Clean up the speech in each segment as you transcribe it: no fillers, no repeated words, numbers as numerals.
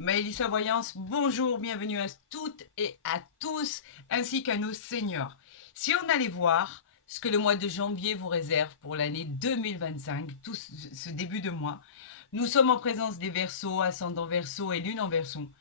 Maëlys Voyance, bonjour, bienvenue à toutes et à tous, ainsi qu'à nos seniors. Si on allait voir ce que le mois de janvier vous réserve pour l'année 2025, tout ce début de mois, nous sommes en présence des Verseaux, ascendant Verseau et lune en Verseau.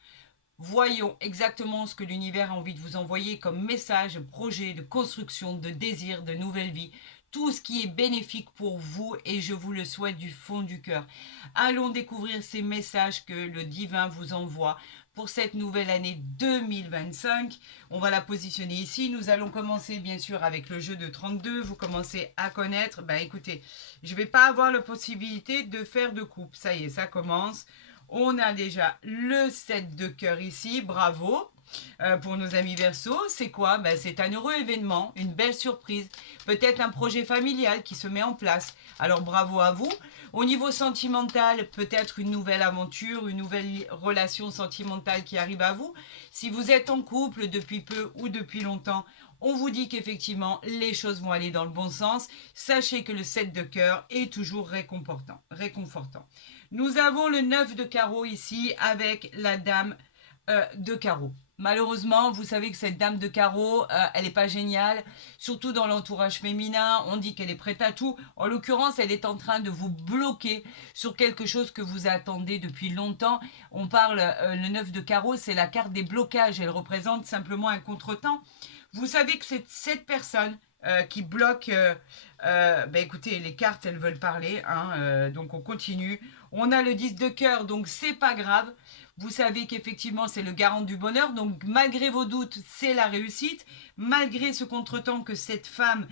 Voyons exactement ce que l'univers a envie de vous envoyer comme message, projet de construction, de désir, de nouvelle vie. Tout ce qui est bénéfique pour vous et je vous le souhaite du fond du cœur. Allons découvrir ces messages que le divin vous envoie pour cette nouvelle année 2025. On va la positionner ici. Nous allons commencer bien sûr avec le jeu de 32. Vous commencez à connaître. Écoutez, je ne vais pas avoir la possibilité de faire de coupe. Ça y est, ça commence. On a déjà le 7 de cœur ici, bravo. Pour nos amis Verseau, c'est quoi? C'est un heureux événement, une belle surprise, peut-être un projet familial qui se met en place. Alors bravo à vous. Au niveau sentimental, peut-être une nouvelle aventure, une nouvelle relation sentimentale qui arrive à vous. Si vous êtes en couple depuis peu ou depuis longtemps, on vous dit qu'effectivement les choses vont aller dans le bon sens. Sachez que le 7 de cœur est toujours réconfortant. Nous avons le 9 de carreau ici avec la dame de carreau. Malheureusement, vous savez que cette dame de carreau, elle n'est pas géniale, surtout dans l'entourage féminin. On dit qu'elle est prête à tout. En l'occurrence, elle est en train de vous bloquer sur quelque chose que vous attendez depuis longtemps. On parle, le 9 de carreau, c'est la carte des blocages. Elle représente simplement un contretemps. Vous savez que c'est cette personne qui bloque. Écoutez, les cartes, elles veulent parler. Donc on continue. On a le 10 de cœur, donc c'est pas grave. Vous savez qu'effectivement, c'est le garant du bonheur. Donc, malgré vos doutes, c'est la réussite. Malgré ce contretemps que cette femme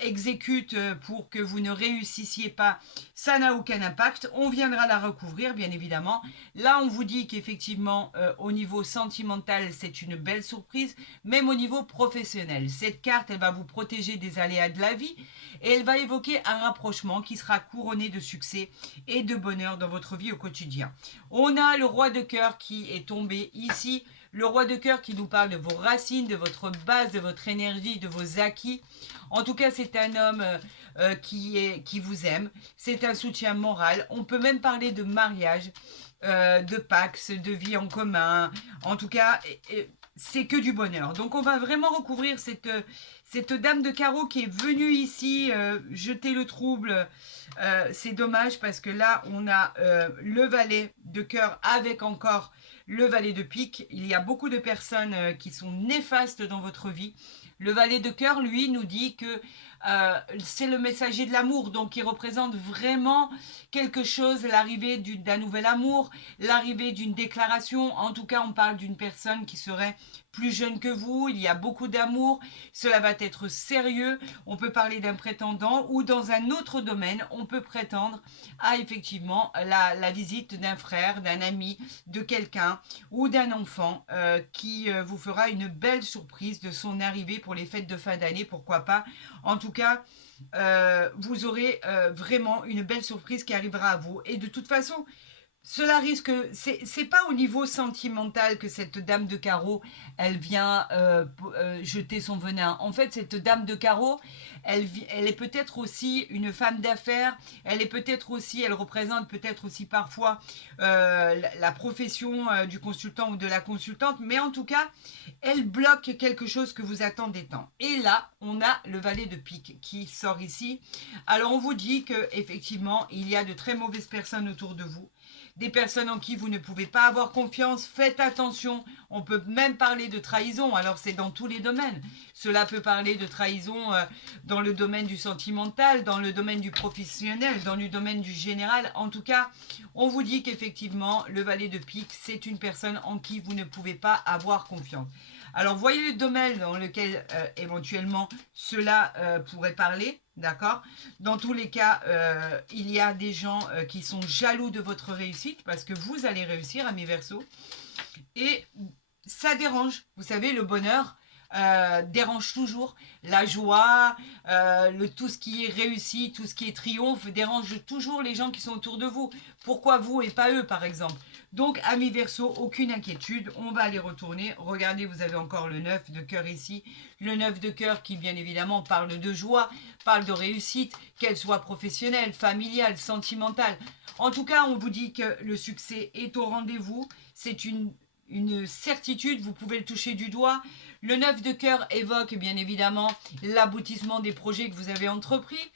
exécute pour que vous ne réussissiez pas, ça n'a aucun impact. On viendra la recouvrir, bien évidemment. Là, on vous dit qu'effectivement, au niveau sentimental, c'est une belle surprise, même au niveau professionnel. Cette carte, elle va vous protéger des aléas de la vie et elle va évoquer un rapprochement qui sera couronné de succès et de bonheur dans votre vie au quotidien. On a le roi de cœur qui est tombé ici. Le roi de cœur qui nous parle de vos racines, de votre base, de votre énergie, de vos acquis. En tout cas, c'est un homme qui vous aime. C'est un soutien moral. On peut même parler de mariage, de pax, de vie en commun. En tout cas, c'est que du bonheur. Donc, on va vraiment recouvrir cette dame de carreau qui est venue ici jeter le trouble. C'est dommage parce que là, on a le valet de cœur avec encore le valet de pique. Il y a beaucoup de personnes qui sont néfastes dans votre vie. Le valet de cœur, lui, nous dit que c'est le messager de l'amour, donc il représente vraiment quelque chose, l'arrivée d'un nouvel amour, l'arrivée d'une déclaration. En tout cas, on parle d'une personne qui serait plus jeune que vous, il y a beaucoup d'amour, cela va être sérieux, on peut parler d'un prétendant ou dans un autre domaine, on peut prétendre à effectivement la visite d'un frère, d'un ami, de quelqu'un ou d'un enfant qui vous fera une belle surprise de son arrivée pour les fêtes de fin d'année, pourquoi pas. En tout cas, vous aurez vraiment une belle surprise qui arrivera à vous. Et de toute façon, cela risque, c'est pas au niveau sentimental que cette dame de carreau, elle vient jeter son venin. En fait, cette dame de carreau, elle est peut-être aussi une femme d'affaires. Elle est peut-être aussi, elle représente peut-être aussi parfois la profession du consultant ou de la consultante. Mais en tout cas, elle bloque quelque chose que vous attendez tant. Et là, on a le valet de pique qui sort ici. Alors, on vous dit que effectivement, il y a de très mauvaises personnes autour de vous. Des personnes en qui vous ne pouvez pas avoir confiance, faites attention. On peut même parler de trahison, alors c'est dans tous les domaines. Cela peut parler de trahison dans le domaine du sentimental, dans le domaine du professionnel, dans le domaine du général. En tout cas, on vous dit qu'effectivement, le valet de pique, c'est une personne en qui vous ne pouvez pas avoir confiance. Alors, voyez le domaine dans lequel éventuellement cela pourrait parler, d'accord? Dans tous les cas, il y a des gens qui sont jaloux de votre réussite parce que vous allez réussir, amis Verseaux. Et ça dérange. Vous savez, le bonheur dérange toujours. La joie, tout ce qui est réussi, tout ce qui est triomphe dérange toujours les gens qui sont autour de vous. Pourquoi vous et pas eux, par exemple? Donc, amis Verseau, aucune inquiétude, on va les retourner. Regardez, vous avez encore le 9 de cœur ici. Le 9 de cœur qui, bien évidemment, parle de joie, parle de réussite, qu'elle soit professionnelle, familiale, sentimentale. En tout cas, on vous dit que le succès est au rendez-vous. C'est une certitude, vous pouvez le toucher du doigt. Le 9 de cœur évoque, bien évidemment, l'aboutissement des projets que vous avez entrepris.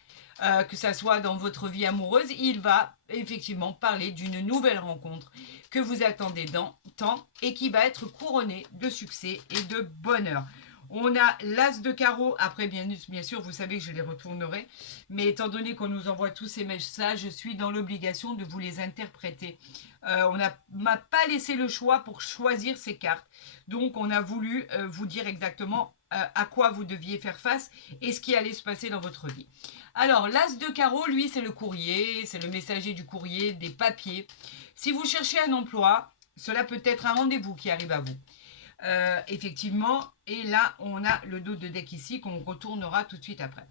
Que ça soit dans votre vie amoureuse, il va effectivement parler d'une nouvelle rencontre que vous attendez dans temps et qui va être couronnée de succès et de bonheur. On a l'As de carreau. Après, bien sûr, vous savez que je les retournerai. Mais étant donné qu'on nous envoie tous ces messages, je suis dans l'obligation de vous les interpréter. On m'a pas laissé le choix pour choisir ces cartes. Donc, on a voulu vous dire exactement à quoi vous deviez faire face et ce qui allait se passer dans votre vie. Alors, l'As de carreau, lui, c'est le courrier, c'est le messager du courrier, des papiers. Si vous cherchez un emploi, cela peut être un rendez-vous qui arrive à vous. Effectivement, et là, on a le dos de deck ici qu'on retournera tout de suite après.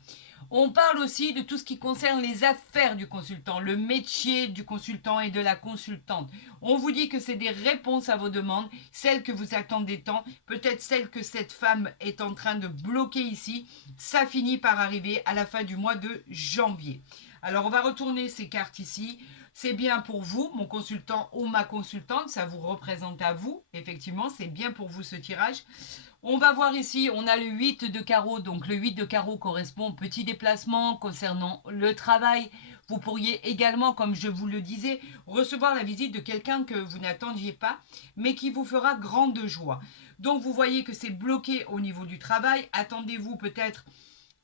On parle aussi de tout ce qui concerne les affaires du consultant, le métier du consultant et de la consultante. On vous dit que c'est des réponses à vos demandes, celles que vous attendez tant, peut-être celles que cette femme est en train de bloquer ici. Ça finit par arriver à la fin du mois de janvier. Alors, on va retourner ces cartes ici. C'est bien pour vous, mon consultant ou ma consultante, ça vous représente à vous. Effectivement, c'est bien pour vous ce tirage. On va voir ici, on a le 8 de carreau. Donc le 8 de carreau correspond au petit déplacement concernant le travail. Vous pourriez également, comme je vous le disais, recevoir la visite de quelqu'un que vous n'attendiez pas, mais qui vous fera grande joie. Donc vous voyez que c'est bloqué au niveau du travail. Attendez-vous peut-être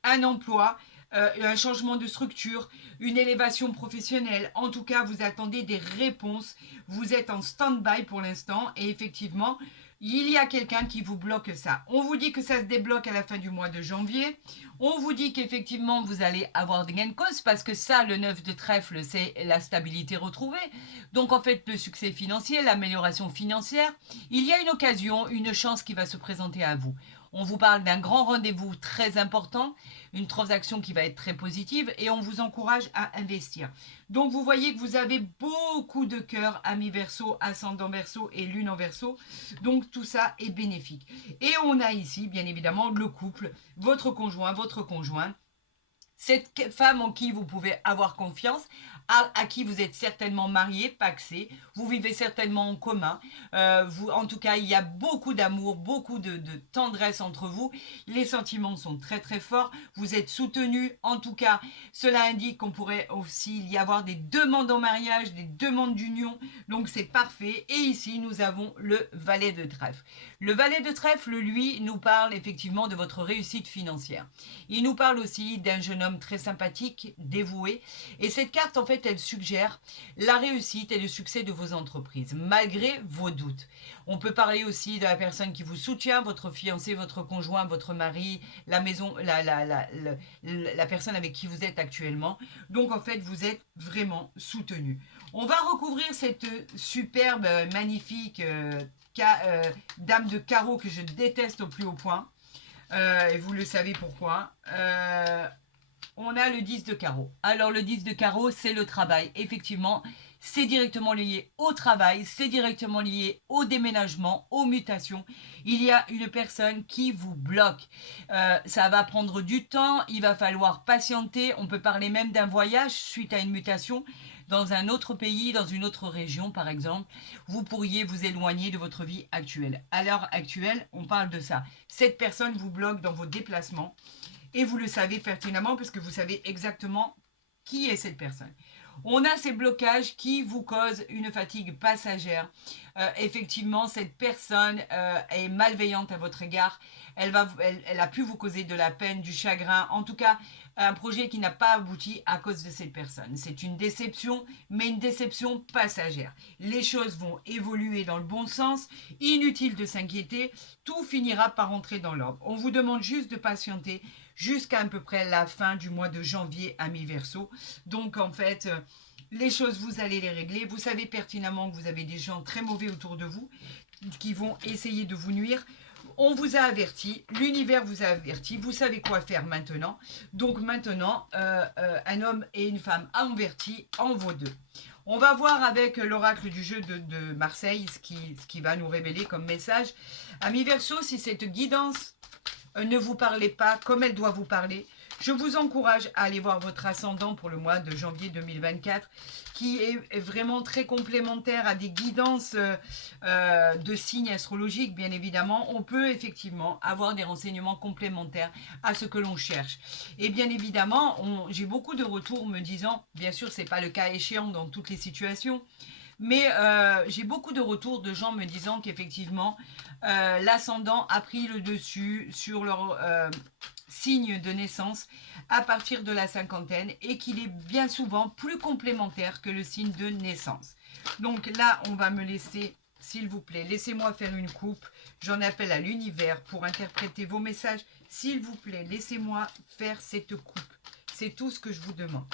un emploi, un changement de structure, une élévation professionnelle. En tout cas, vous attendez des réponses. Vous êtes en stand-by pour l'instant et effectivement, il y a quelqu'un qui vous bloque ça. On vous dit que ça se débloque à la fin du mois de janvier. On vous dit qu'effectivement, vous allez avoir des gains de cause parce que ça, le 9 de trèfle, c'est la stabilité retrouvée. Donc, en fait, le succès financier, l'amélioration financière, il y a une occasion, une chance qui va se présenter à vous. On vous parle d'un grand rendez-vous très important, une transaction qui va être très positive et on vous encourage à investir. Donc, vous voyez que vous avez beaucoup de cœur, amis Verseau, ascendant Verseau et lune en Verseau. Donc, tout ça est bénéfique. Et on a ici, bien évidemment, le couple, votre conjoint, votre conjointe. Cette femme en qui vous pouvez avoir confiance, à qui vous êtes certainement marié, pacsé, vous vivez certainement en commun. En tout cas, il y a beaucoup d'amour, beaucoup de tendresse entre vous. Les sentiments sont très très forts. Vous êtes soutenus. En tout cas, cela indique qu'on pourrait aussi y avoir des demandes en mariage, des demandes d'union. Donc c'est parfait. Et ici, nous avons le valet de trèfle. Le valet de trèfle, lui, nous parle effectivement de votre réussite financière. Il nous parle aussi d'un jeune homme très sympathique, dévoué. Et cette carte, en fait, elle suggère la réussite et le succès de vos entreprises, malgré vos doutes. On peut parler aussi de la personne qui vous soutient, votre fiancé, votre conjoint, votre mari, la maison, la personne avec qui vous êtes actuellement. Donc, en fait, vous êtes vraiment soutenu. On va recouvrir cette superbe, magnifique dame de carreau que je déteste au plus haut point. Et vous le savez pourquoi. On a le 10 de carreau. Alors le 10 de carreau, c'est le travail. Effectivement, c'est directement lié au travail, c'est directement lié au déménagement, aux mutations. Il y a une personne qui vous bloque. Ça va prendre du temps, il va falloir patienter. On peut parler même d'un voyage suite à une mutation dans un autre pays, dans une autre région par exemple. Vous pourriez vous éloigner de votre vie actuelle. À l'heure actuelle, on parle de ça. Cette personne vous bloque dans vos déplacements. Et vous le savez pertinemment parce que vous savez exactement qui est cette personne. On a ces blocages qui vous causent une fatigue passagère. Effectivement, cette personne est malveillante à votre égard. Elle a pu vous causer de la peine, du chagrin. En tout cas, un projet qui n'a pas abouti à cause de cette personne. C'est une déception, mais une déception passagère. Les choses vont évoluer dans le bon sens. Inutile de s'inquiéter. Tout finira par entrer dans l'ordre. On vous demande juste de patienter jusqu'à à peu près la fin du mois de janvier à mi-verso. Donc en fait, les choses, vous allez les régler. Vous savez pertinemment que vous avez des gens très mauvais autour de vous qui vont essayer de vous nuire. On vous a averti, l'univers vous a averti, vous savez quoi faire maintenant. Donc maintenant, un homme et une femme avertis en vaut deux. On va voir avec l'oracle du jeu de Marseille ce qui va nous révéler comme message. Amis Verseau, si cette guidance ne vous parlait pas comme elle doit vous parler, je vous encourage à aller voir votre ascendant pour le mois de janvier 2024, qui est vraiment très complémentaire à des guidances de signes astrologiques, bien évidemment. On peut effectivement avoir des renseignements complémentaires à ce que l'on cherche. Et bien évidemment, j'ai beaucoup de retours me disant, bien sûr, ce n'est pas le cas échéant dans toutes les situations, mais j'ai beaucoup de retours de gens me disant qu'effectivement, l'ascendant a pris le dessus sur leur signe de naissance à partir de la cinquantaine et qu'il est bien souvent plus complémentaire que le signe de naissance. Donc là, on va me laisser, s'il vous plaît, laissez-moi faire une coupe. J'en appelle à l'univers pour interpréter vos messages. S'il vous plaît, laissez-moi faire cette coupe. C'est tout ce que je vous demande.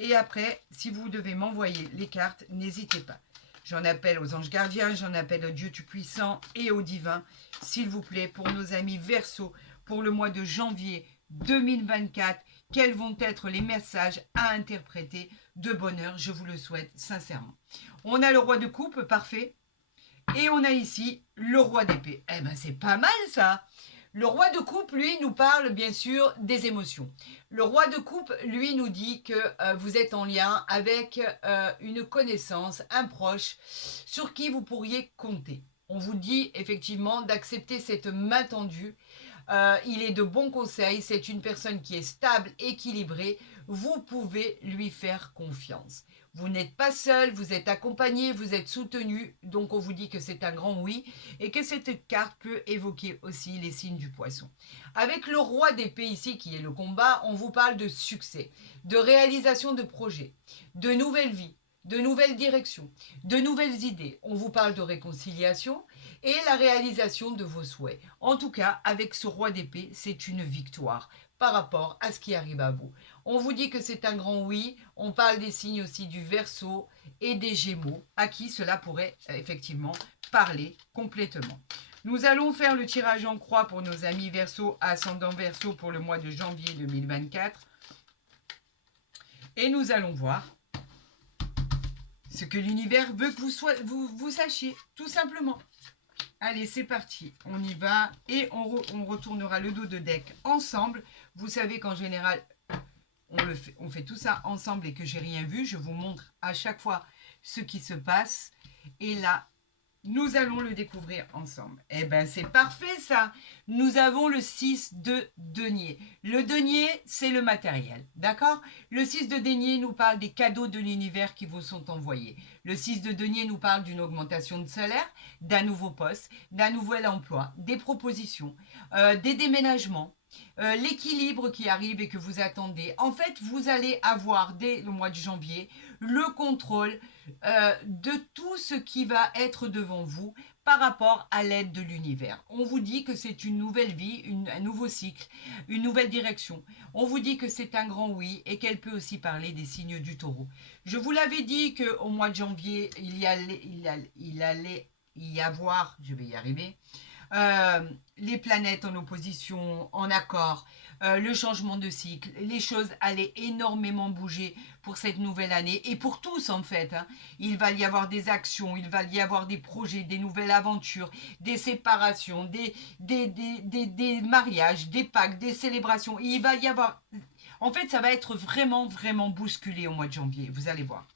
Et après, si vous devez m'envoyer les cartes, n'hésitez pas. J'en appelle aux anges gardiens, j'en appelle au Dieu Tout-Puissant et au Divin, s'il vous plaît, pour nos amis Verseau, pour le mois de janvier 2024. Quels vont être les messages à interpréter de bonheur? Je vous le souhaite sincèrement. On a le roi de coupe, parfait. Et on a ici le roi d'épée. Eh ben, c'est pas mal ça. Le roi de coupe, lui, nous parle bien sûr des émotions. Le roi de coupe, lui, nous dit que vous êtes en lien avec une connaissance, un proche, sur qui vous pourriez compter. On vous dit effectivement d'accepter cette main tendue. Il est de bons conseils, c'est une personne qui est stable, équilibrée. Vous pouvez lui faire confiance. Vous n'êtes pas seul, vous êtes accompagné, vous êtes soutenu, donc on vous dit que c'est un grand oui et que cette carte peut évoquer aussi les signes du poisson. Avec le roi d'épée ici qui est le combat, on vous parle de succès, de réalisation de projets, de nouvelles vies, de nouvelles directions, de nouvelles idées. On vous parle de réconciliation et la réalisation de vos souhaits. En tout cas, avec ce roi d'épée, c'est une victoire par rapport à ce qui arrive à vous. On vous dit que c'est un grand oui. On parle des signes aussi du Verseau et des Gémeaux, à qui cela pourrait effectivement parler complètement. Nous allons faire le tirage en croix pour nos amis Verseau, ascendant Verseau pour le mois de janvier 2024. Et nous allons voir ce que l'univers veut que vous sachiez, tout simplement. Allez, c'est parti, on y va et on retournera le dos de deck ensemble. Vous savez qu'en général, on fait tout ça ensemble et que j'ai rien vu. Je vous montre à chaque fois ce qui se passe. Et là, nous allons le découvrir ensemble. Eh bien, c'est parfait ça. Nous avons le 6 de denier. Le denier, c'est le matériel, d'accord? Le 6 de denier nous parle des cadeaux de l'univers qui vous sont envoyés. Le 6 de denier nous parle d'une augmentation de salaire, d'un nouveau poste, d'un nouvel emploi, des propositions, des déménagements. L'équilibre qui arrive et que vous attendez. En fait, vous allez avoir dès le mois de janvier le contrôle de tout ce qui va être devant vous par rapport à l'aide de l'univers. On vous dit que c'est une nouvelle vie, un nouveau cycle, une nouvelle direction. On vous dit que c'est un grand oui et qu'elle peut aussi parler des signes du taureau. Je vous l'avais dit qu'au mois de janvier, il allait y avoir, je vais y arriver, les planètes en opposition, en accord, le changement de cycle, les choses allaient énormément bouger pour cette nouvelle année et pour tous en fait. Hein. Il va y avoir des actions, il va y avoir des projets, des nouvelles aventures, des séparations, des mariages, des pactes, des célébrations. Il va y avoir... En fait, ça va être vraiment, vraiment bousculé au mois de janvier, vous allez voir.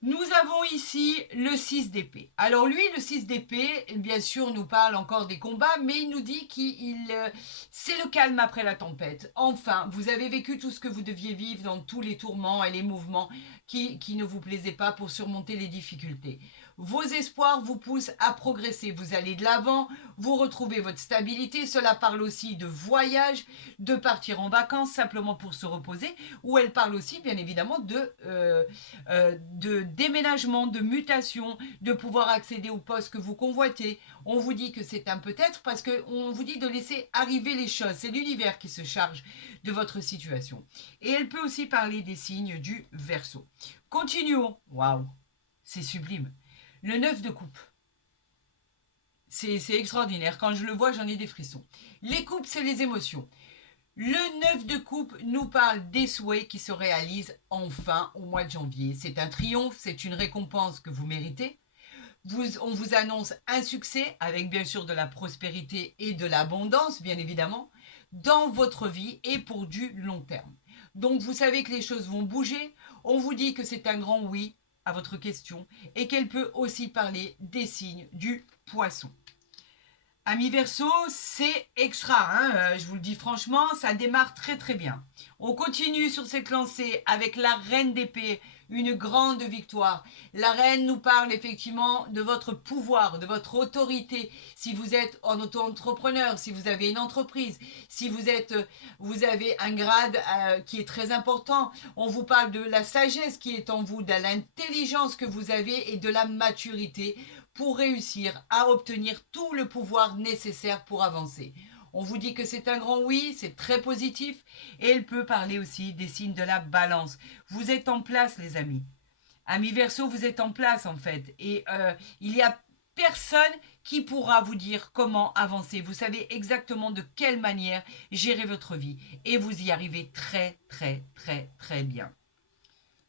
Nous avons ici le 6 d'épée. Alors lui, le 6 d'épée, bien sûr, nous parle encore des combats, mais il nous dit que c'est le calme après la tempête. Enfin, vous avez vécu tout ce que vous deviez vivre dans tous les tourments et les mouvements qui ne vous plaisaient pas pour surmonter les difficultés. Vos espoirs vous poussent à progresser. Vous allez de l'avant, vous retrouvez votre stabilité. Cela parle aussi de voyage, de partir en vacances simplement pour se reposer, ou elle parle aussi, bien évidemment, de déménagement, de mutation, de pouvoir accéder au poste que vous convoitez. On vous dit que c'est un peut-être parce qu'on vous dit de laisser arriver les choses. C'est l'univers qui se charge de votre situation. Et elle peut aussi parler des signes du Verseau. Continuons. Waouh, c'est sublime. Le 9 de coupe. C'est extraordinaire. Quand je le vois, j'en ai des frissons. Les coupes, c'est les émotions. Le 9 de coupe nous parle des souhaits qui se réalisent enfin au mois de janvier. C'est un triomphe, c'est une récompense que vous méritez. On vous annonce un succès avec bien sûr de la prospérité et de l'abondance, bien évidemment, dans votre vie et pour du long terme. Donc vous savez que les choses vont bouger. On vous dit que c'est un grand oui à votre question et qu'elle peut aussi parler des signes du poisson. Amis Verseau, c'est extra, hein, je vous le dis franchement, ça démarre très très bien. On continue sur cette lancée avec la Reine d'épée, une grande victoire. La Reine nous parle effectivement de votre pouvoir, de votre autorité. Si vous êtes en auto-entrepreneur, si vous avez une entreprise, si vous avez un grade qui est très important, on vous parle de la sagesse qui est en vous, de l'intelligence que vous avez et de la maturité pour réussir à obtenir tout le pouvoir nécessaire pour avancer. On vous dit que c'est un grand oui, c'est très positif et elle peut parler aussi des signes de la balance. Vous êtes en place les amis. Amis Verseau, vous êtes en place en fait et il y a personne qui pourra vous dire comment avancer. Vous savez exactement de quelle manière gérer votre vie et vous y arrivez très très très très bien.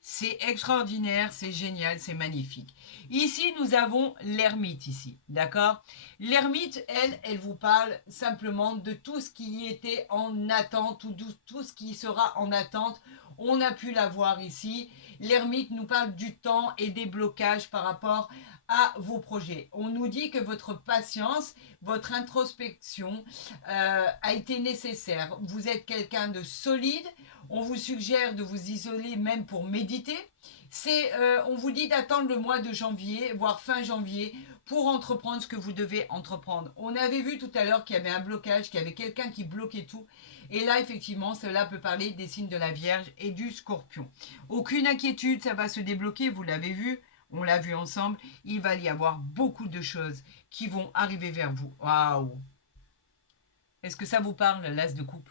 C'est extraordinaire, c'est génial, c'est magnifique. Ici, nous avons l'ermite ici, d'accord? L'ermite, elle vous parle simplement de tout ce qui était en attente ou tout ce qui sera en attente. On a pu la voir ici. L'ermite nous parle du temps et des blocages par rapport à vos projets. On nous dit que votre patience, votre introspection a été nécessaire. Vous êtes quelqu'un de solide. On vous suggère de vous isoler même pour méditer. On vous dit d'attendre le mois de janvier, voire fin janvier, pour entreprendre ce que vous devez entreprendre. On avait vu tout à l'heure qu'il y avait un blocage, qu'il y avait quelqu'un qui bloquait tout. Et là, effectivement, cela peut parler des signes de la Vierge et du Scorpion. Aucune inquiétude, ça va se débloquer, vous l'avez vu, on l'a vu ensemble. Il va y avoir beaucoup de choses qui vont arriver vers vous. Waouh! Est-ce que ça vous parle, l'as de coupe?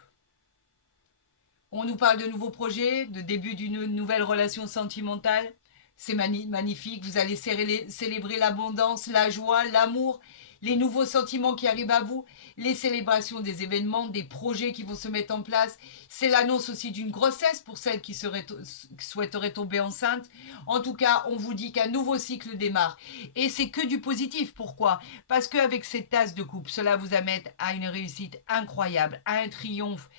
On nous parle de nouveaux projets, de début d'une nouvelle relation sentimentale. C'est magnifique. Vous allez célébrer l'abondance, la joie, l'amour, les nouveaux sentiments qui arrivent à vous, les célébrations des événements, des projets qui vont se mettre en place. C'est l'annonce aussi d'une grossesse pour celles qui souhaiteraient tomber enceinte. En tout cas, on vous dit qu'un nouveau cycle démarre. Et c'est que du positif. Pourquoi? Parce qu'avec cette tasse de coupe, cela vous amène à une réussite incroyable, à un triomphe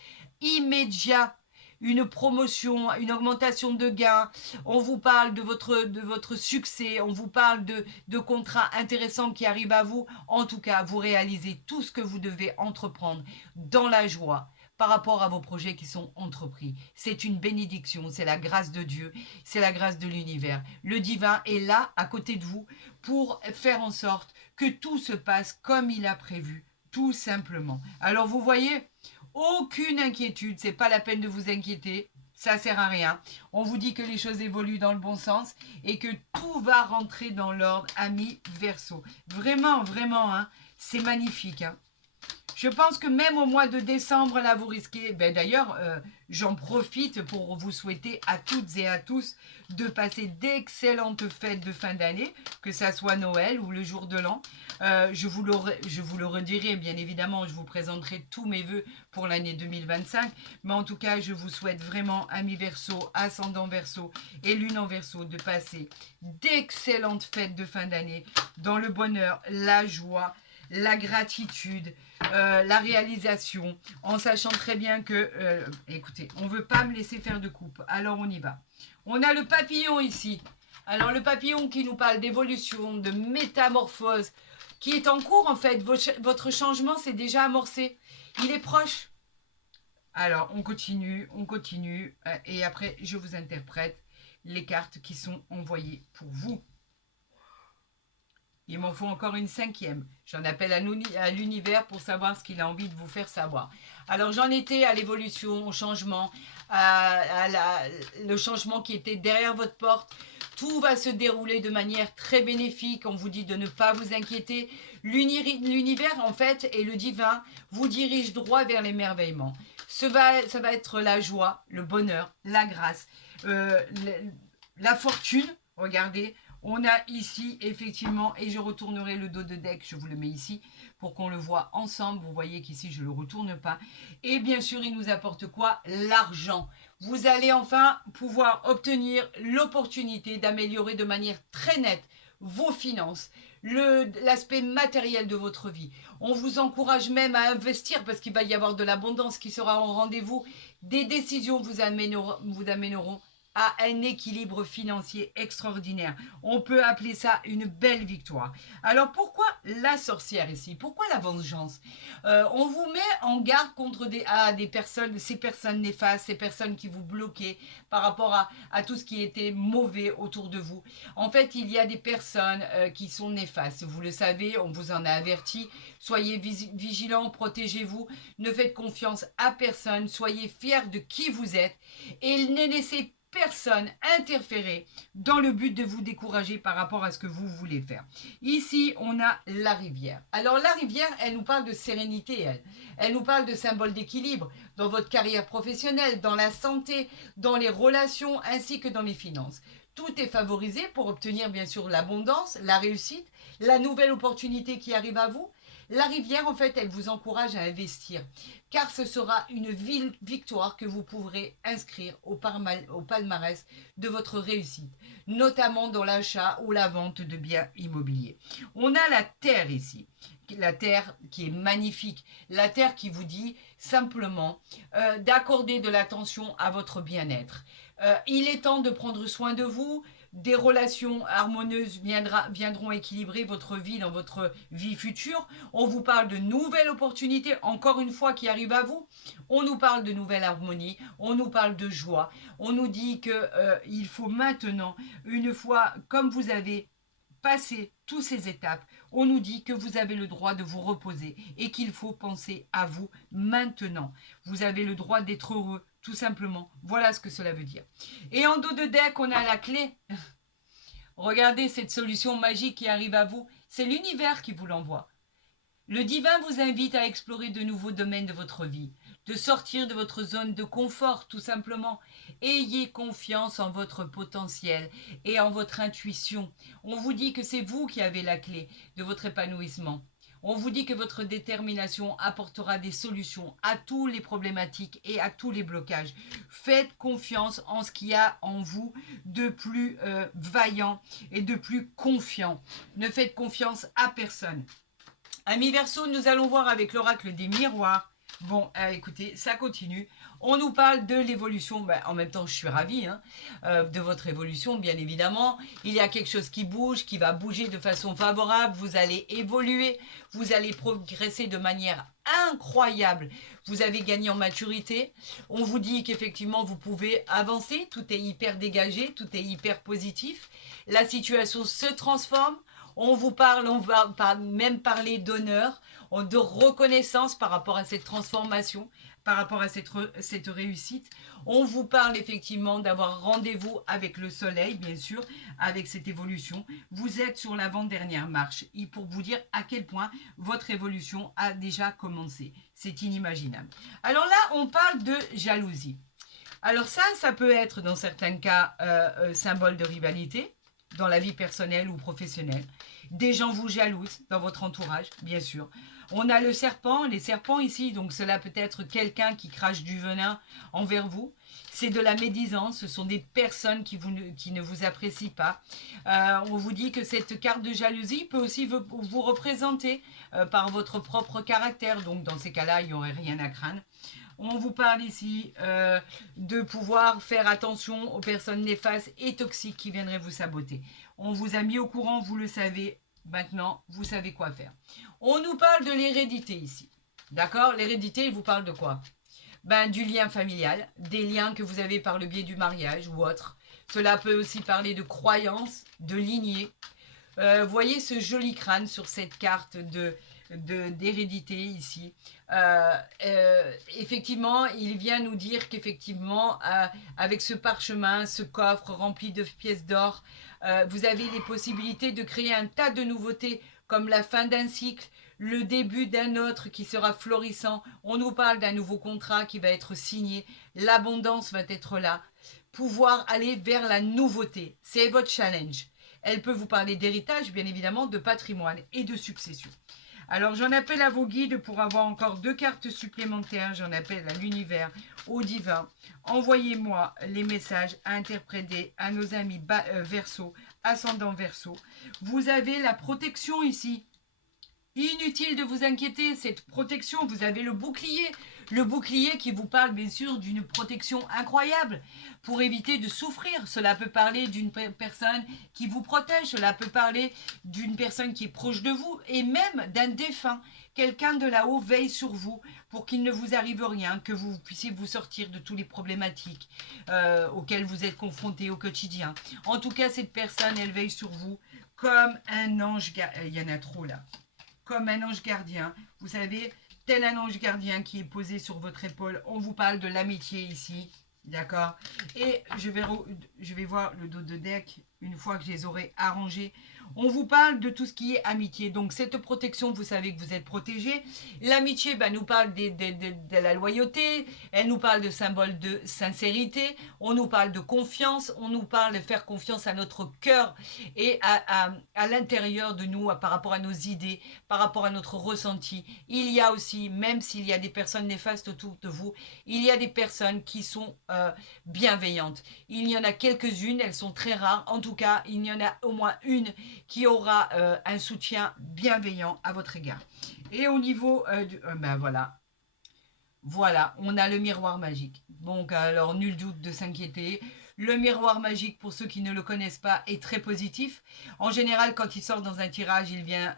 immédiat, une promotion, une augmentation de gains, on vous parle de votre succès, on vous parle de contrats intéressants qui arrivent à vous. En tout cas, vous réalisez tout ce que vous devez entreprendre dans la joie par rapport à vos projets qui sont entrepris. C'est une bénédiction, c'est la grâce de Dieu, c'est la grâce de l'univers. Le divin est là, à côté de vous, pour faire en sorte que tout se passe comme il a prévu, tout simplement. Alors vous voyez, aucune inquiétude, c'est pas la peine de vous inquiéter, ça sert à rien. On vous dit que les choses évoluent dans le bon sens et que tout va rentrer dans l'ordre, amis Verseau. Vraiment, vraiment, hein, c'est magnifique. Hein. Je pense que même au mois de décembre, là, vous risquez... D'ailleurs, j'en profite pour vous souhaiter à toutes et à tous de passer d'excellentes fêtes de fin d'année, que ça soit Noël ou le jour de l'an. Je vous le redirai, bien évidemment, je vous présenterai tous mes vœux pour l'année 2025. Mais en tout cas, je vous souhaite vraiment, amis Verseau, ascendant Verseau et lune en Verseau, de passer d'excellentes fêtes de fin d'année dans le bonheur, la joie, la gratitude, la réalisation, en sachant très bien que, écoutez, on ne veut pas me laisser faire de coupe, alors on y va. On a le papillon ici. Alors le papillon qui nous parle d'évolution, de métamorphose, qui est en cours en fait. Votre changement s'est déjà amorcé. Il est proche. Alors on continue, et après je vous interprète les cartes qui sont envoyées pour vous. Il m'en faut encore une cinquième. J'en appelle à l'univers pour savoir ce qu'il a envie de vous faire savoir. Alors j'en étais à l'évolution, au changement, le changement qui était derrière votre porte. Tout va se dérouler de manière très bénéfique. On vous dit de ne pas vous inquiéter. L'univers, en fait, et le divin vous dirige droit vers l'émerveillement. Ça va être la joie, le bonheur, la grâce, la fortune. Regardez, On a ici, effectivement, et je retournerai le dos de deck, je vous le mets ici, pour qu'on le voit ensemble. Vous voyez qu'ici, je ne le retourne pas. Et bien sûr, il nous apporte quoi? L'argent. Vous allez enfin pouvoir obtenir l'opportunité d'améliorer de manière très nette vos finances, l'aspect matériel de votre vie. On vous encourage même à investir parce qu'il va y avoir de l'abondance qui sera au rendez-vous. Des décisions vous amèneront à un équilibre financier extraordinaire. On peut appeler ça une belle victoire. Alors pourquoi la sorcière ici? Pourquoi la vengeance? On vous met en garde contre des personnes, ces personnes néfastes, ces personnes qui vous bloquaient par rapport à tout ce qui était mauvais autour de vous. En fait, il y a des personnes qui sont néfastes. Vous le savez, on vous en a averti. Soyez vigilants, protégez-vous. Ne faites confiance à personne. Soyez fiers de qui vous êtes. Et ne laissez personne interférer dans le but de vous décourager par rapport à ce que vous voulez faire. Ici, on a la rivière. Alors la rivière, elle nous parle de sérénité, elle nous parle de symbole d'équilibre dans votre carrière professionnelle, dans la santé, dans les relations ainsi que dans les finances. Tout est favorisé pour obtenir bien sûr l'abondance, la réussite, la nouvelle opportunité qui arrive à vous. La rivière, en fait, elle vous encourage à investir, car ce sera une victoire que vous pourrez inscrire au palmarès de votre réussite, notamment dans l'achat ou la vente de biens immobiliers. On a la terre ici, la terre qui est magnifique, la terre qui vous dit simplement d'accorder de l'attention à votre bien-être. Il est temps de prendre soin de vous. Des relations harmonieuses viendront équilibrer votre vie dans votre vie future. On vous parle de nouvelles opportunités, encore une fois, qui arrivent à vous. On nous parle de nouvelle harmonie, on nous parle de joie. On nous dit qu'il faut maintenant, une fois, comme vous avez passé toutes ces étapes, on nous dit que vous avez le droit de vous reposer et qu'il faut penser à vous maintenant. Vous avez le droit d'être heureux, tout simplement. Voilà ce que cela veut dire. Et en dos de deck, on a la clé. Regardez cette solution magique qui arrive à vous. C'est l'univers qui vous l'envoie. Le divin vous invite à explorer de nouveaux domaines de votre vie, de sortir de votre zone de confort, tout simplement. Ayez confiance en votre potentiel et en votre intuition. On vous dit que c'est vous qui avez la clé de votre épanouissement. On vous dit que votre détermination apportera des solutions à toutes les problématiques et à tous les blocages. Faites confiance en ce qu'il y a en vous de plus vaillant et de plus confiant. Ne faites confiance à personne. Amis Verseau, nous allons voir avec l'oracle des miroirs. Bon, écoutez, ça continue. On nous parle de l'évolution. En même temps, je suis ravie de votre évolution, bien évidemment. Il y a quelque chose qui bouge, qui va bouger de façon favorable. Vous allez évoluer, vous allez progresser de manière incroyable. Vous avez gagné en maturité. On vous dit qu'effectivement, vous pouvez avancer. Tout est hyper dégagé, tout est hyper positif. La situation se transforme. On vous parle, on va même parler d'honneur, de reconnaissance par rapport à cette transformation, par rapport à cette réussite. On vous parle effectivement d'avoir rendez-vous avec le soleil, bien sûr, avec cette évolution. Vous êtes sur l'avant-dernière marche et pour vous dire à quel point votre évolution a déjà commencé. C'est inimaginable. Alors là, on parle de jalousie. Alors ça peut être dans certains cas symbole de rivalité, dans la vie personnelle ou professionnelle. Des gens vous jalousent dans votre entourage, bien sûr. On a le serpent, les serpents ici, donc cela peut être quelqu'un qui crache du venin envers vous. C'est de la médisance, ce sont des personnes qui ne vous apprécient pas. On vous dit que cette carte de jalousie peut aussi vous représenter par votre propre caractère, donc dans ces cas-là, il n'y aurait rien à craindre. On vous parle ici de pouvoir faire attention aux personnes néfastes et toxiques qui viendraient vous saboter. On vous a mis au courant, vous le savez. Maintenant, vous savez quoi faire. On nous parle de l'hérédité ici. D'accord? L'hérédité, il vous parle de quoi? Du lien familial, des liens que vous avez par le biais du mariage ou autre. Cela peut aussi parler de croyances, de lignée. Voyez ce joli crâne sur cette carte d'hérédité ici. Effectivement, il vient nous dire qu'effectivement, avec ce parchemin, ce coffre rempli de pièces d'or, vous avez les possibilités de créer un tas de nouveautés comme la fin d'un cycle, le début d'un autre qui sera florissant. On nous parle d'un nouveau contrat qui va être signé. L'abondance va être là. Pouvoir aller vers la nouveauté, c'est votre challenge. Elle peut vous parler d'héritage, bien évidemment, de patrimoine et de succession. Alors, j'en appelle à vos guides pour avoir encore 2 cartes supplémentaires. J'en appelle à l'univers, au divin. Envoyez-moi les messages à interpréter à nos amis Verseau, ascendant Verseau. Vous avez la protection ici. Inutile de vous inquiéter, cette protection, vous avez le bouclier qui vous parle bien sûr d'une protection incroyable pour éviter de souffrir. Cela peut parler d'une personne qui vous protège, cela peut parler d'une personne qui est proche de vous et même d'un défunt. Quelqu'un de là-haut veille sur vous pour qu'il ne vous arrive rien, que vous puissiez vous sortir de toutes les problématiques auxquelles vous êtes confrontés au quotidien. En tout cas, cette personne, elle veille sur vous comme un ange. Il y en a trop là. Comme un ange gardien. Vous savez, tel un ange gardien qui est posé sur votre épaule. On vous parle de l'amitié ici. D'accord. Et je vais voir le dos de deck une fois que je les aurai arrangés. On vous parle de tout ce qui est amitié. Donc, cette protection, vous savez que vous êtes protégé. L'amitié nous parle de la loyauté. Elle nous parle de symbole de sincérité. On nous parle de confiance. On nous parle de faire confiance à notre cœur et à l'intérieur de nous par rapport à nos idées, par rapport à notre ressenti. Il y a aussi, même s'il y a des personnes néfastes autour de vous, il y a des personnes qui sont bienveillantes. Il y en a quelques-unes, elles sont très rares. En tout cas, il y en a au moins une qui aura un soutien bienveillant à votre égard. Et au niveau voilà, on a le miroir magique. Donc, alors, nul doute de s'inquiéter. Le miroir magique, pour ceux qui ne le connaissent pas, est très positif. En général, quand il sort dans un tirage, il vient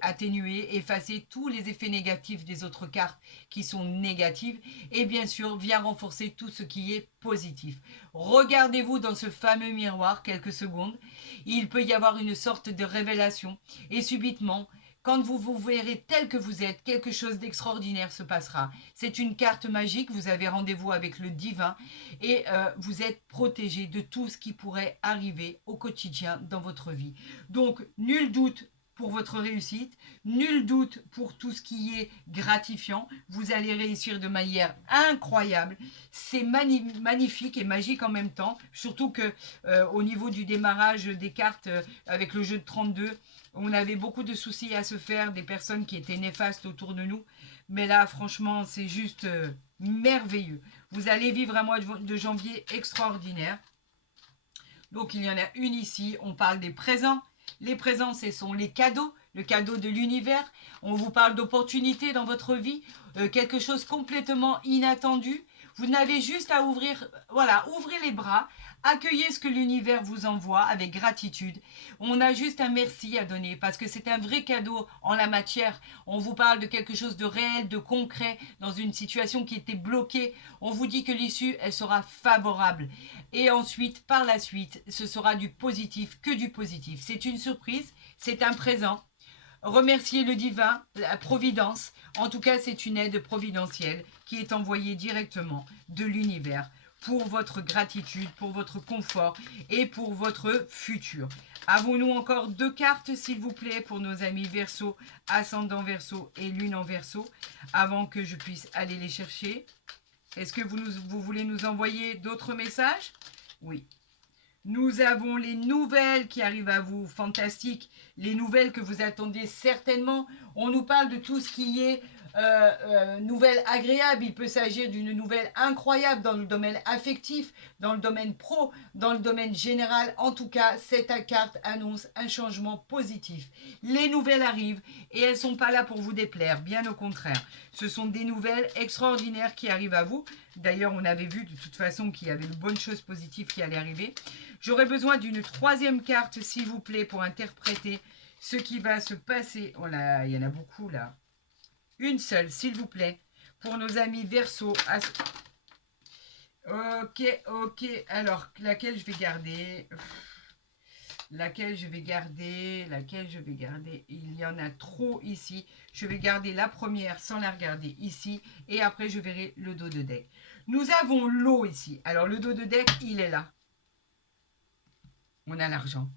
atténuer, effacer tous les effets négatifs des autres cartes qui sont négatives. Et bien sûr, vient renforcer tout ce qui est positif. Regardez-vous dans ce fameux miroir quelques secondes. Il peut y avoir une sorte de révélation. Et subitement, quand vous vous verrez tel que vous êtes, quelque chose d'extraordinaire se passera. C'est une carte magique, vous avez rendez-vous avec le divin et vous êtes protégé de tout ce qui pourrait arriver au quotidien dans votre vie. Donc, nul doute pour votre réussite, nul doute pour tout ce qui est gratifiant. Vous allez réussir de manière incroyable. C'est magnifique et magique en même temps, surtout que au niveau du démarrage des cartes avec le jeu de 32, on avait beaucoup de soucis à se faire, des personnes qui étaient néfastes autour de nous. Mais là, franchement, c'est juste merveilleux. Vous allez vivre un mois de janvier extraordinaire. Donc, il y en a une ici. On parle des présents. Les présents, ce sont les cadeaux, le cadeau de l'univers. On vous parle d'opportunités dans votre vie, quelque chose complètement inattendu. Vous n'avez juste à ouvrir, voilà, ouvrez les bras, accueillez ce que l'univers vous envoie avec gratitude. On a juste un merci à donner parce que c'est un vrai cadeau en la matière. On vous parle de quelque chose de réel, de concret, dans une situation qui était bloquée. On vous dit que l'issue, elle sera favorable. Et ensuite, par la suite, ce sera du positif, que du positif. C'est une surprise, c'est un présent. Remerciez le divin, la providence. En tout cas, c'est une aide providentielle qui est envoyée directement de l'univers pour votre gratitude, pour votre confort et pour votre futur. Avons-nous encore 2 cartes, s'il vous plaît, pour nos amis Verseau, ascendant Verseau et lune en Verseau, avant que je puisse aller les chercher? Est-ce que vous voulez nous envoyer d'autres messages? Oui. Nous avons les nouvelles qui arrivent à vous, fantastiques. Les nouvelles que vous attendez certainement. On nous parle de tout ce qui est nouvelle agréable. Il peut s'agir d'une nouvelle incroyable dans le domaine affectif, dans le domaine pro, dans le domaine général. En tout cas, cette carte annonce un changement positif. Les nouvelles arrivent et elles ne sont pas là pour vous déplaire, bien au contraire. Ce sont des nouvelles extraordinaires qui arrivent à vous. D'ailleurs, on avait vu de toute façon qu'il y avait de bonnes choses positives qui allaient arriver. J'aurais besoin d'une 3e carte, s'il vous plaît, pour interpréter ce qui va se passer. Oh là, il y en a beaucoup là. Une seule, s'il vous plaît, pour nos amis Verseau. Ok. Alors, laquelle je vais garder? Laquelle je vais garder? Il y en a trop ici. Je vais garder la première sans la regarder ici. Et après, je verrai le dos de deck. Nous avons l'eau ici. Alors, le dos de deck, il est là. On a l'argent.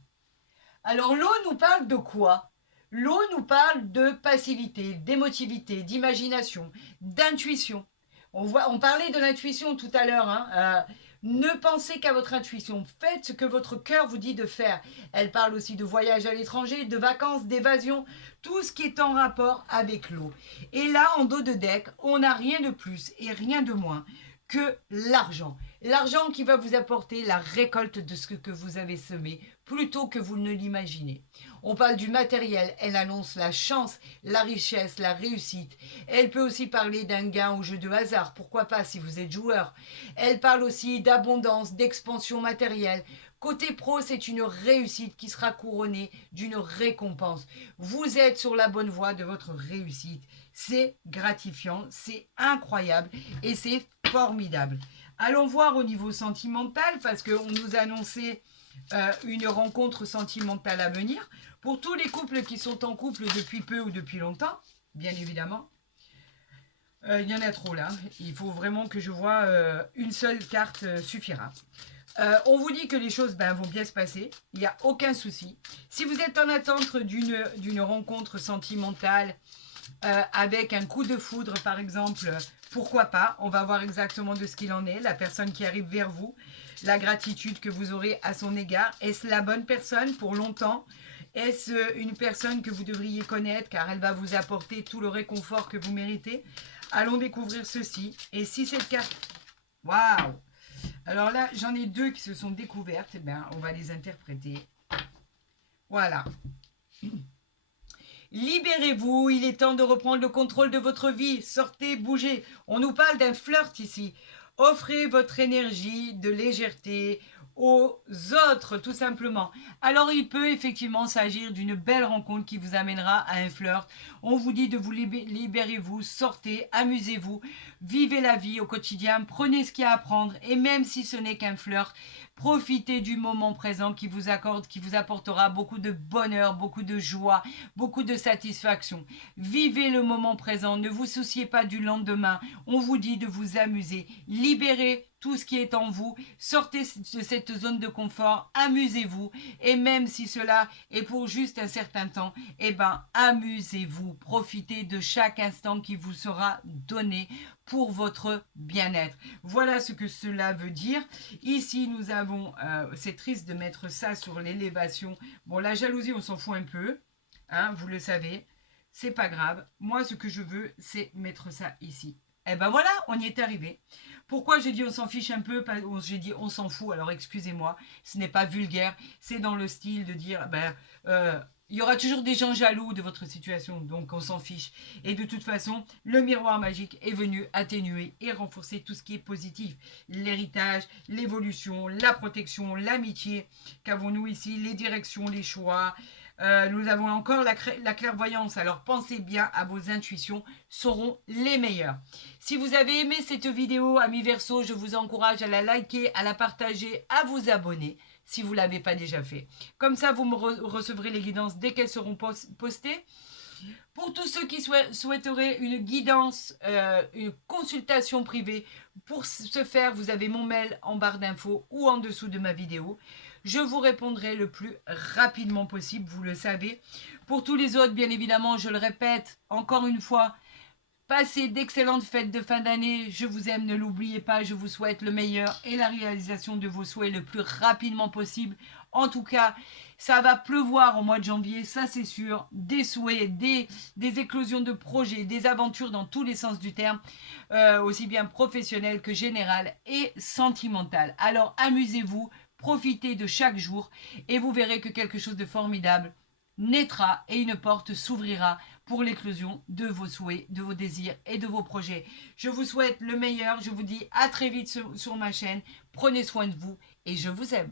Alors, l'eau nous parle de quoi? L'eau nous parle de passivité, d'émotivité, d'imagination, d'intuition. On parlait de l'intuition tout à l'heure. Ne pensez qu'à votre intuition. Faites ce que votre cœur vous dit de faire. Elle parle aussi de voyage à l'étranger, de vacances, d'évasion, tout ce qui est en rapport avec l'eau. Et là, en dos de deck, on n'a rien de plus et rien de moins que l'argent. L'argent qui va vous apporter la récolte de ce que vous avez semé, plutôt que vous ne l'imaginez. On parle du matériel, elle annonce la chance, la richesse, la réussite. Elle peut aussi parler d'un gain au jeu de hasard, pourquoi pas si vous êtes joueur. Elle parle aussi d'abondance, d'expansion matérielle. Côté pro, c'est une réussite qui sera couronnée d'une récompense. Vous êtes sur la bonne voie de votre réussite. C'est gratifiant, c'est incroyable et c'est formidable. Allons voir au niveau sentimental parce qu'on nous a annoncé une rencontre sentimentale à venir. Pour tous les couples qui sont en couple depuis peu ou depuis longtemps, bien évidemment. Il y en a trop là. Il faut vraiment que je vois une seule carte suffira. On vous dit que les choses vont bien se passer. Il n'y a aucun souci. Si vous êtes en attente d'une rencontre sentimentale avec un coup de foudre, par exemple, pourquoi pas? On va voir exactement de ce qu'il en est. La personne qui arrive vers vous, la gratitude que vous aurez à son égard. Est-ce la bonne personne pour longtemps? Est-ce une personne que vous devriez connaître car elle va vous apporter tout le réconfort que vous méritez? Allons découvrir ceci. Et si cette carte... Waouh! Alors là, j'en ai deux qui se sont découvertes. On va les interpréter. Voilà. Libérez-vous, il est temps de reprendre le contrôle de votre vie. Sortez, bougez. On nous parle d'un flirt ici. Offrez votre énergie de légèreté aux autres, tout simplement. Alors, il peut effectivement s'agir d'une belle rencontre qui vous amènera à un flirt. On vous dit de vous libérez-vous, sortez, amusez-vous, vivez la vie au quotidien, prenez ce qu'il y a à prendre. Et même si ce n'est qu'un flirt, profitez du moment présent qui vous apportera beaucoup de bonheur, beaucoup de joie, beaucoup de satisfaction. Vivez le moment présent, ne vous souciez pas du lendemain. On vous dit de vous amuser, libérez tout ce qui est en vous, sortez de cette zone de confort, amusez-vous et même si cela est pour juste un certain temps, amusez-vous, profitez de chaque instant qui vous sera donné pour votre bien-être. Voilà ce que cela veut dire. Ici, nous avons, c'est triste de mettre ça sur l'élévation. Bon, la jalousie, on s'en fout un peu, hein, vous le savez, c'est pas grave. Moi, ce que je veux, c'est mettre ça ici. Et voilà, on y est arrivé. Pourquoi j'ai dit on s'en fiche un peu? J'ai dit on s'en fout, alors excusez-moi, ce n'est pas vulgaire, c'est dans le style de dire, il y aura toujours des gens jaloux de votre situation, donc on s'en fiche. Et de toute façon, le miroir magique est venu atténuer et renforcer tout ce qui est positif. L'héritage, l'évolution, la protection, l'amitié. Qu'avons-nous ici? Les directions, les choix. Nous avons encore la clairvoyance. Alors pensez bien à vos intuitions, seront les meilleures. Si vous avez aimé cette vidéo, amis Verseau, je vous encourage à la liker, à la partager, à vous abonner si vous ne l'avez pas déjà fait. Comme ça, vous me recevrez les guidances dès qu'elles seront postées. Pour tous ceux qui souhaiteraient une guidance, une consultation privée, pour ce faire, vous avez mon mail en barre d'infos ou en dessous de ma vidéo. Je vous répondrai le plus rapidement possible, vous le savez. Pour tous les autres, bien évidemment, je le répète encore une fois, passez d'excellentes fêtes de fin d'année. Je vous aime, ne l'oubliez pas. Je vous souhaite le meilleur et la réalisation de vos souhaits le plus rapidement possible. En tout cas, ça va pleuvoir au mois de janvier, ça c'est sûr. Des souhaits, des éclosions de projets, des aventures dans tous les sens du terme, aussi bien professionnel que général et sentimental. Alors amusez-vous, profitez de chaque jour et vous verrez que quelque chose de formidable naîtra et une porte s'ouvrira pour l'éclosion de vos souhaits, de vos désirs et de vos projets. Je vous souhaite le meilleur. Je vous dis à très vite sur ma chaîne. Prenez soin de vous et je vous aime.